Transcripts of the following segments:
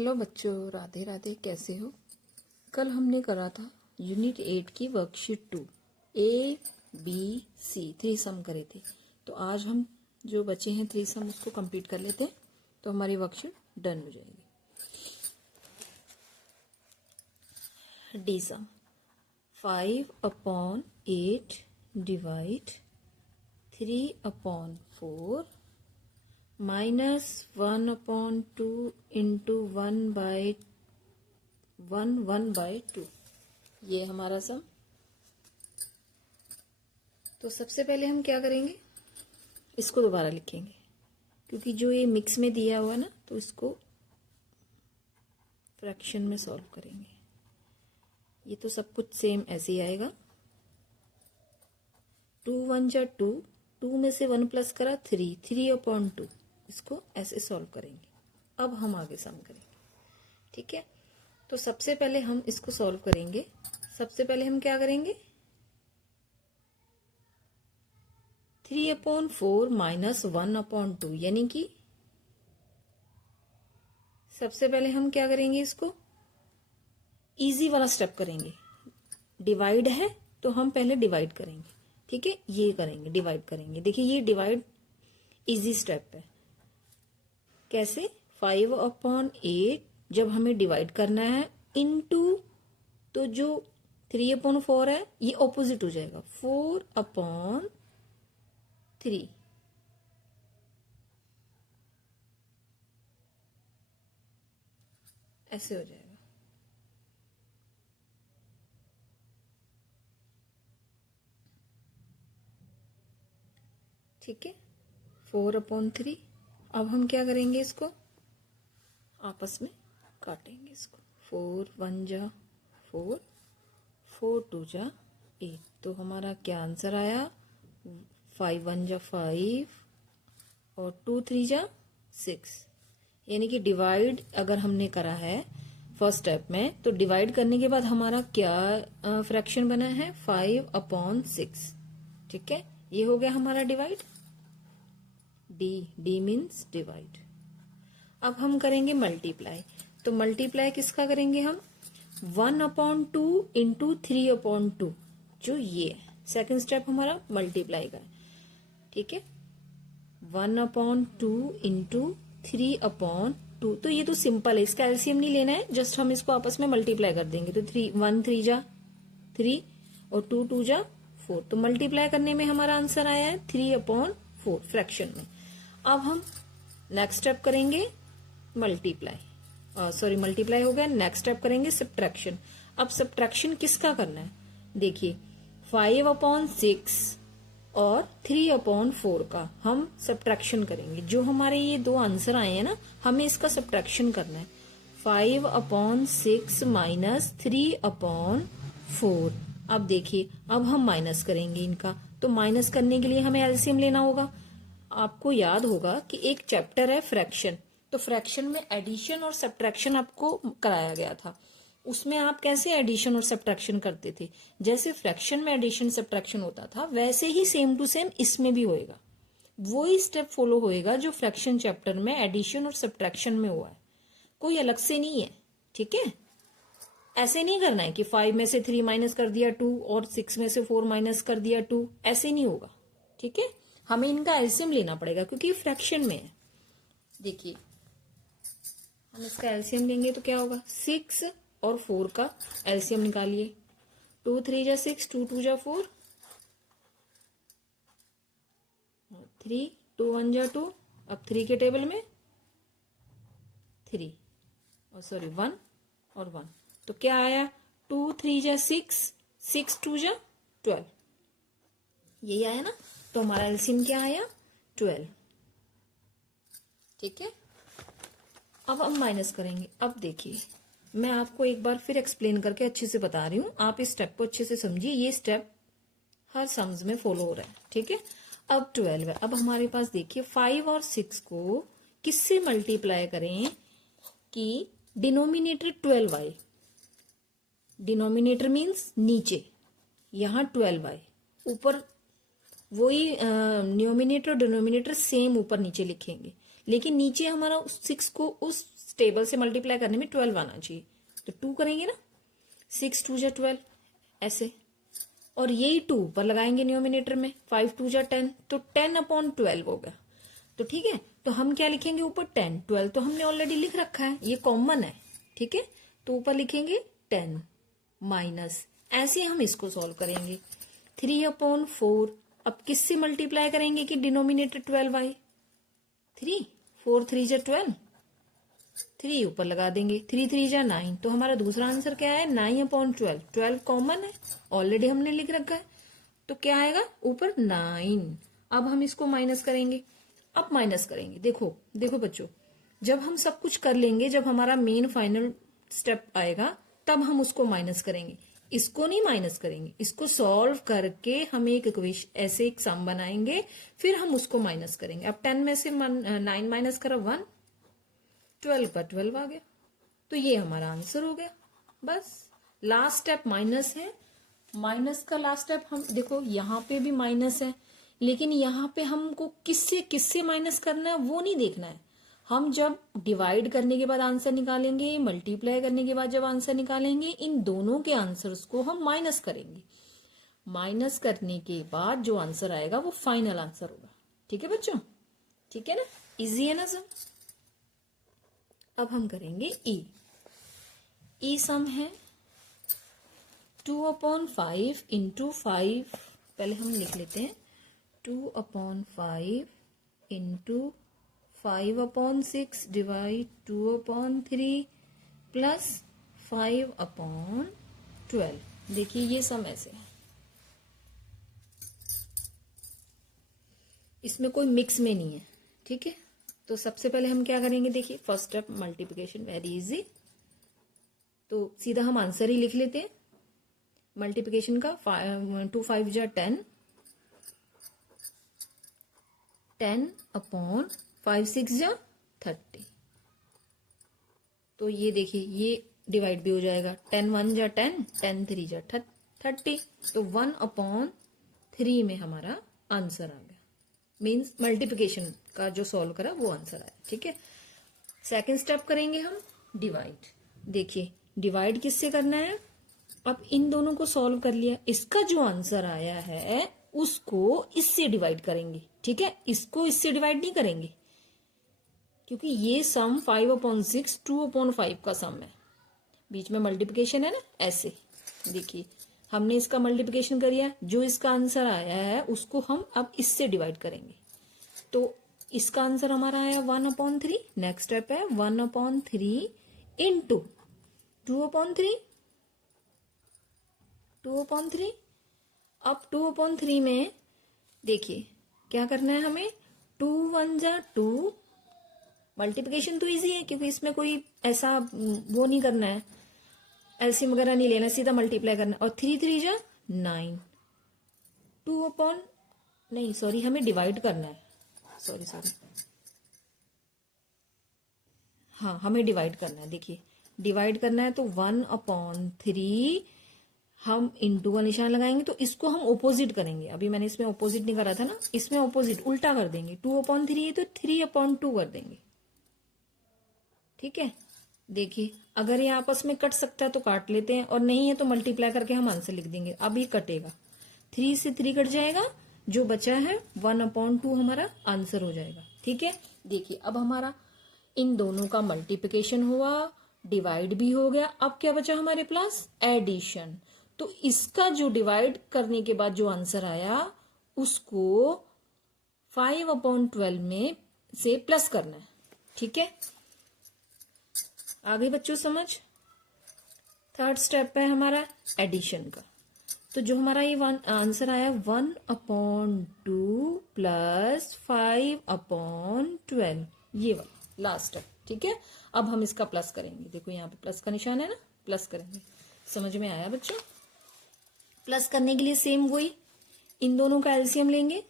Hello बच्चों, राधे राधे। कैसे हो? कल हमने करा था यूनिट 8 की वर्कशीट 2 ए बी सी 3 सम करे थे। तो आज हम जो बचे हैं 3 सम उसको कंप्लीट कर लेते हैं, तो हमारी वर्कशीट डन हो जाएगी। डी सम 5/8 डिवाइड 3/4 -1/2 इंटू 1/2। ये हमारा सम। तो सबसे पहले हम क्या करेंगे, इसको दोबारा लिखेंगे क्योंकि जो ये मिक्स में दिया हुआ है ना, तो इसको फ्रैक्शन में सॉल्व करेंगे। ये तो सब कुछ सेम ऐसे ही आएगा। 2 1 जा 2, 2 में से 1 प्लस करा 3, 3/2। इसको ऐसे सॉल्व करेंगे। अब हम आगे सम करेंगे, ठीक है। तो सबसे पहले हम इसको सॉल्व करेंगे। सबसे पहले हम क्या करेंगे, 3/4 माइनस 1/2, यानी कि सबसे पहले हम क्या करेंगे, इसको इजी वाला स्टेप करेंगे। डिवाइड है तो हम पहले डिवाइड करेंगे, ठीक है। ये करेंगे, डिवाइड करेंगे। देखिए ये डिवाइड इजी स्टेप है। कैसे? 5/8 जब हमें डिवाइड करना है इनटू, तो जो 3/4 है ये ऑपोजिट हो जाएगा 4/3। ऐसे हो जाएगा, ठीक है। 4/3। अब हम क्या करेंगे, इसको आपस में काटेंगे। इसको 4 1 जा 4, 4 2 जा 8। तो हमारा क्या आंसर आया, 5 1 जा 5 और 2 3 जा 6। यानी कि डिवाइड अगर हमने करा है फर्स्ट स्टेप में, तो डिवाइड करने के बाद हमारा क्या फ्रैक्शन बना है, 5/6, ठीक है। ये हो गया हमारा डिवाइड। D means divide. अब हम करेंगे मल्टीप्लाई। तो मल्टीप्लाई किसका करेंगे हम, 1/2 इंटू 3/2। जो ये सेकंड स्टेप हमारा मल्टीप्लाई का है, ठीक है। 1/2 इंटू 3/2। तो ये तो सिंपल है, इसका एलसीएम नहीं लेना है, जस्ट हम इसको आपस में मल्टीप्लाई कर देंगे। तो 1 3 जा 3 और 2 2 जा 4। तो मल्टीप्लाई करने में हमारा आंसर आया है 3/4 फ्रैक्शन में। अब हम नेक्स्ट स्टेप करेंगे मल्टीप्लाई हो गया। नेक्स्ट स्टेप करेंगे सब्ट्रैक्शन। अब सब्ट्रैक्शन किसका करना है, देखिए 5/6 और 3/4 का हम सब्ट्रैक्शन करेंगे। जो हमारे ये दो आंसर आए हैं ना, हमें इसका सब्ट्रैक्शन करना है। 5/6 माइनस 3/4। अब देखिए, अब हम माइनस करेंगे इनका। तो माइनस करने के लिए हमें एलसीएम लेना होगा। आपको याद होगा कि एक चैप्टर है फ्रैक्शन, तो फ्रैक्शन में एडिशन और सब्ट्रैक्शन आपको कराया गया था। उसमें आप कैसे एडिशन और सब्ट्रैक्शन करते थे, जैसे फ्रैक्शन में एडिशन सब्ट्रैक्शन होता था, वैसे ही सेम टू सेम इसमें भी होएगा। वही स्टेप फॉलो होएगा जो फ्रैक्शन चैप्टर में एडिशन और सब्ट्रैक्शन में हुआ है, कोई अलग से नहीं है, ठीक है। ऐसे नहीं करना है कि 5 में से 3 माइनस कर दिया 2 और 6 में से 4 माइनस कर दिया 2, ऐसे नहीं होगा, ठीक है। हमें इनका एलसीएम लेना पड़ेगा क्योंकि फ्रैक्शन में है। देखिए हम इसका एलसीएम लेंगे तो क्या होगा, 6 और 4 का एलसीएम निकालिए। 2 3 जा 6, 2 2 जा 4, 3 2 1 जा 2। अब 3 के टेबल में 1 और 1। तो क्या आया, 2 3 जा 6, 6 2 जा 12। यही आया ना। तो हमारा एलसीएम क्या आया, 12, ठीक है। अब हम माइनस करेंगे। अब देखिए मैं आपको एक बार फिर एक्सप्लेन करके अच्छे से बता रही हूं, आप इस स्टेप को अच्छे से समझिए। ये स्टेप हर सम्स में फॉलो हो रहा है, ठीक है। अब 12 है। अब हमारे पास देखिए 5 और 6 को किससे मल्टीप्लाई करें कि डिनोमिनेटर 12 आए। डिनोमिनेटर मीन्स नीचे, यहां 12 आए, ऊपर वही न्यूमिनेटर और डिनोमिनेटर सेम ऊपर नीचे लिखेंगे। लेकिन नीचे हमारा 6 को उस टेबल से मल्टीप्लाई करने में 12 आना चाहिए, तो 2 करेंगे ना, 6 2 जा 12 ऐसे, और यही 2 ऊपर लगाएंगे न्यूमिनेटर में, 5 2 जा 10, तो 10/12 हो गया। तो ठीक है, तो हम क्या लिखेंगे ऊपर 10, 12 तो हमने ऑलरेडी लिख रखा है, ये कॉमन है, ठीक है, तो ऊपर लिखेंगे 10 माइनस, ऐसे हम इसको सॉल्व करेंगे। 3/4 अब किससे मल्टीप्लाई करेंगे कि डिनोमिनेटर 12 आए, 3 4 3 जा 12, 3 ऊपर लगा देंगे, 3 3 जा 9, तो हमारा दूसरा आंसर क्या है 9/12, 12 कॉमन है, ऑलरेडी हमने लिख रखा है, तो क्या आएगा ऊपर 9। अब हम इसको माइनस करेंगे, अब माइनस करेंगे, देखो देखो बच्चों, जब हम सब कुछ कर लेंगे, जब हमारा मेन फाइनल स्टेप आएगा तब हम उसको माइनस करेंगे, इसको नहीं माइनस करेंगे, इसको सॉल्व करके हम एक इक्वेशन ऐसे एक सम बनाएंगे, फिर हम उसको माइनस करेंगे। अब 10 में से 9 माइनस करा 1, 12 पर 12 आ गया, तो ये हमारा आंसर हो गया। बस लास्ट स्टेप माइनस है, माइनस का लास्ट स्टेप हम देखो यहाँ पे भी माइनस है, लेकिन यहाँ पे हमको किससे किससे माइनस करना है वो नहीं देखना है, हम जब डिवाइड करने के बाद आंसर निकालेंगे, मल्टीप्लाई करने के बाद जब आंसर निकालेंगे, इन दोनों के आंसर्स को हम माइनस करेंगे, माइनस करने के बाद जो आंसर आएगा वो फाइनल आंसर होगा। ठीक है बच्चों, ठीक है ना, इजी है ना सम। अब हम करेंगे ई सम है 2/5 इंटू 5, पहले हम लिख लेते हैं 2/5 इंटू 5/6 डिवाइड 2/3 प्लस 5/12। देखिए ये सम ऐसे है, इसमें कोई मिक्स में नहीं है, ठीक है। तो सबसे पहले हम क्या करेंगे, देखिए first step multiplication, very easy, तो सीधा हम आंसर ही लिख लेते हैं मल्टीप्लिकेशन का। 2 5 जा 10, 10/5 6 जा 30, तो ये देखिए ये डिवाइड भी हो जाएगा, 10 1 जा 10, 10 3 जा 30, तो 1/3 में हमारा आंसर आ गया, मीन्स मल्टीप्लिकेशन का जो सॉल्व करा वो आंसर आया। ठीक है, सेकेंड स्टेप करेंगे हम डिवाइड। देखिए डिवाइड किससे करना है, अब इन दोनों को सॉल्व कर लिया, इसका जो आंसर आया है उसको इससे डिवाइड करेंगे। ठीक है, इसको इससे डिवाइड नहीं करेंगे क्योंकि ये सम 5/6 2/5 का सम है, बीच में मल्टीप्लिकेशन है ना, ऐसे देखिए हमने इसका मल्टीप्लिकेशन कर लिया, जो इसका आंसर आया है उसको हम अब इससे डिवाइड करेंगे, तो इसका आंसर हमारा आया 1/3। नेक्स्ट स्टेप है 1/3 इंटू 2/3, 2/3। अब 2/3 में देखिए क्या करना है हमें, 2 1 जा 2, मल्टीप्लिकेशन तो इजी है क्योंकि इसमें कोई ऐसा वो नहीं करना है, एलसीएम वगैरह नहीं लेना, सीधा मल्टीप्लाई करना, और 3 3 जा 9, 2 नहीं सॉरी हमें डिवाइड करना है, सॉरी हाँ हमें डिवाइड करना है। देखिए डिवाइड करना है तो 1/3 हम इंटू का निशान लगाएंगे, तो इसको हम ऑपोजिट करेंगे, अभी मैंने इसमें ऑपोजिट नहीं करा था ना, इसमें ऑपोजिट उल्टा कर देंगे, 2/3 है तो 3/2 कर देंगे। ठीक है, देखिए अगर ये आपस में कट सकता है तो काट लेते हैं, और नहीं है तो मल्टीप्लाई करके हम आंसर लिख देंगे। अब ये कटेगा, 3 से 3 कट जाएगा, जो बचा है 1/2 हमारा आंसर हो जाएगा। ठीक है, देखिए अब हमारा इन दोनों का मल्टीप्लिकेशन हुआ, डिवाइड भी हो गया, अब क्या बचा हमारे पास, एडिशन। तो इसका जो डिवाइड करने के बाद जो आंसर आया उसको 5/12 में से प्लस करना है। ठीक है, आगे बच्चों समझ। थर्ड स्टेप है हमारा एडिशन का, तो जो हमारा ये आंसर आया 1/2 प्लस 5/12, ये वाला लास्ट स्टेप। ठीक है, अब हम इसका प्लस करेंगे, देखो यहाँ पे प्लस का निशान है ना, प्लस करेंगे। समझ में आया बच्चों। प्लस करने के लिए सेम वही, इन दोनों का एलसीएम लेंगे,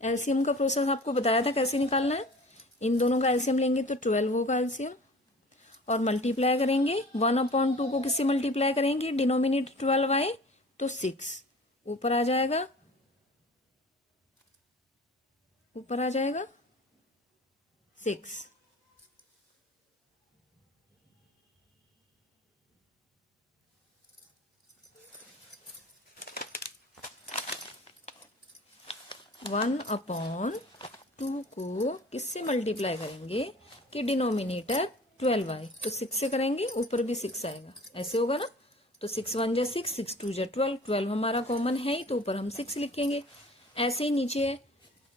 एलसीएम का प्रोसेस आपको बताया था कैसे निकालना है, इन दोनों का एलसीएम लेंगे तो 12 होगा एलसीएम, और मल्टीप्लाई करेंगे 1/2 को किससे मल्टीप्लाई करेंगे, डिनोमिनेटर 12 आए तो 6 ऊपर आ जाएगा, ऊपर आ जाएगा 6। वन अपॉन टू को किससे मल्टीप्लाई करेंगे कि डिनोमिनेटर 12 आए, तो 6 से करेंगे, ऊपर भी 6 आएगा, ऐसे होगा ना। तो 6 1 जा 6, 6 2 जा 12, 12 हमारा कॉमन है ही, तो ऊपर हम 6 लिखेंगे। ऐसे ही नीचे है,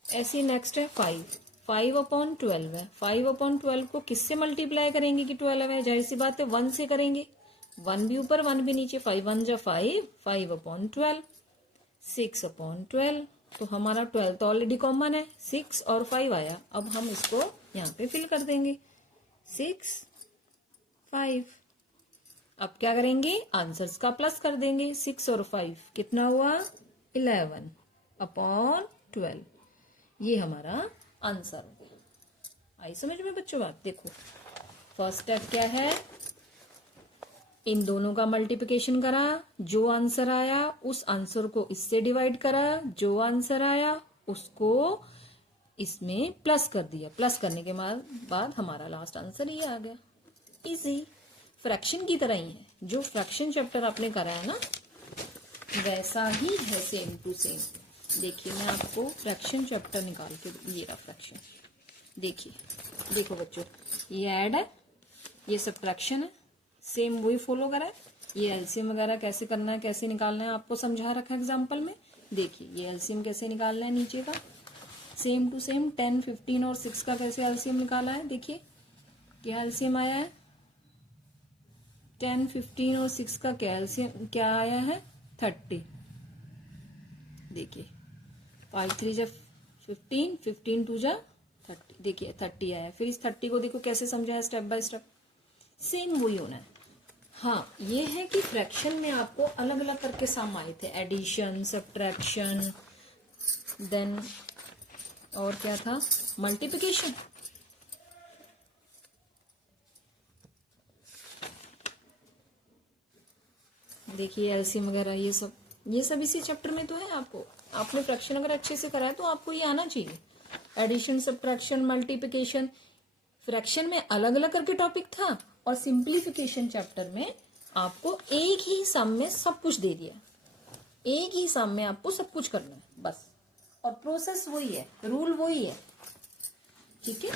ऐसे ही नेक्स्ट है 5, 5 अपॉन 12 है। 5 अपॉन 12 को किससे मल्टीप्लाई करेंगे कि 12 है, जाहिर सी बात है 1 से करेंगे, 1 भी ऊपर 1 भी नीचे, 5 1 जा 5, 5 अपॉन 12, 6 अपॉन 12, तो हमारा 12 तो ऑलरेडी कॉमन है, 6 और 5 आया। अब हम इसको यहाँ पे फिल कर देंगे, 6 5। अब क्या करेंगे, आंसर्स का प्लस कर देंगे, 6 और 5 कितना हुआ 11 अपॉन 12, ये हमारा आंसर हो गया। आई समझ में बच्चों बात। देखो फर्स्ट स्टेप क्या है, इन दोनों का मल्टीप्लिकेशन करा, जो आंसर आया उस आंसर को इससे डिवाइड करा, जो आंसर आया उसको इसमें प्लस कर दिया, प्लस करने के बाद हमारा लास्ट आंसर ये आ गया। इजी, फ्रैक्शन की तरह ही है, जो फ्रैक्शन चैप्टर आपने करा है ना वैसा ही है, सेम टू सेम। देखिए मैं आपको फ्रैक्शन चैप्टर निकाल के, ये रहा फ्रैक्शन, देखिए देखो बच्चों, ये ऐड है, ये सब्ट्रैक्शन है, सेम वही फॉलो करा है। ये एलसीएम वगैरह कैसे करना है, कैसे निकालना है आपको समझा रखा है एग्जाम्पल में। देखिए ये एलसीएम कैसे निकालना है नीचे का, सेम टू सेम 10 15 और 6 का कैसे एलसीएम निकाला है। देखिए क्या एलसीएम आया है, 10 15 और 6 का क्या एलसीएम क्या आया है 30। देखिए 5 3 जा 15, 15 2 जा 30, देखिए 30 आया। फिर इस 30 को देखो कैसे समझा है, स्टेप बाय स्टेप, सेम वही होना है। हाँ ये है कि फ्रैक्शन में आपको अलग अलग करके सम आए थे, एडिशन, सब्ट्रैक्शन, देन और क्या था, मल्टीप्लिकेशन। देखिए एलसीएम वगैरह ये सब इसी चैप्टर में तो है। आपको आपने फ्रैक्शन अगर अच्छे से करा है तो आपको ये आना चाहिए, एडिशन, सब्ट्रैक्शन, मल्टीप्लिकेशन। फ्रैक्शन में अलग अलग करके टॉपिक था, और सिंप्लीफिकेशन चैप्टर में आपको एक ही सम में सब कुछ दे दिया, एक ही सम में आपको सब कुछ करना है बस, और प्रोसेस वही है, रूल वही है, ठीक है।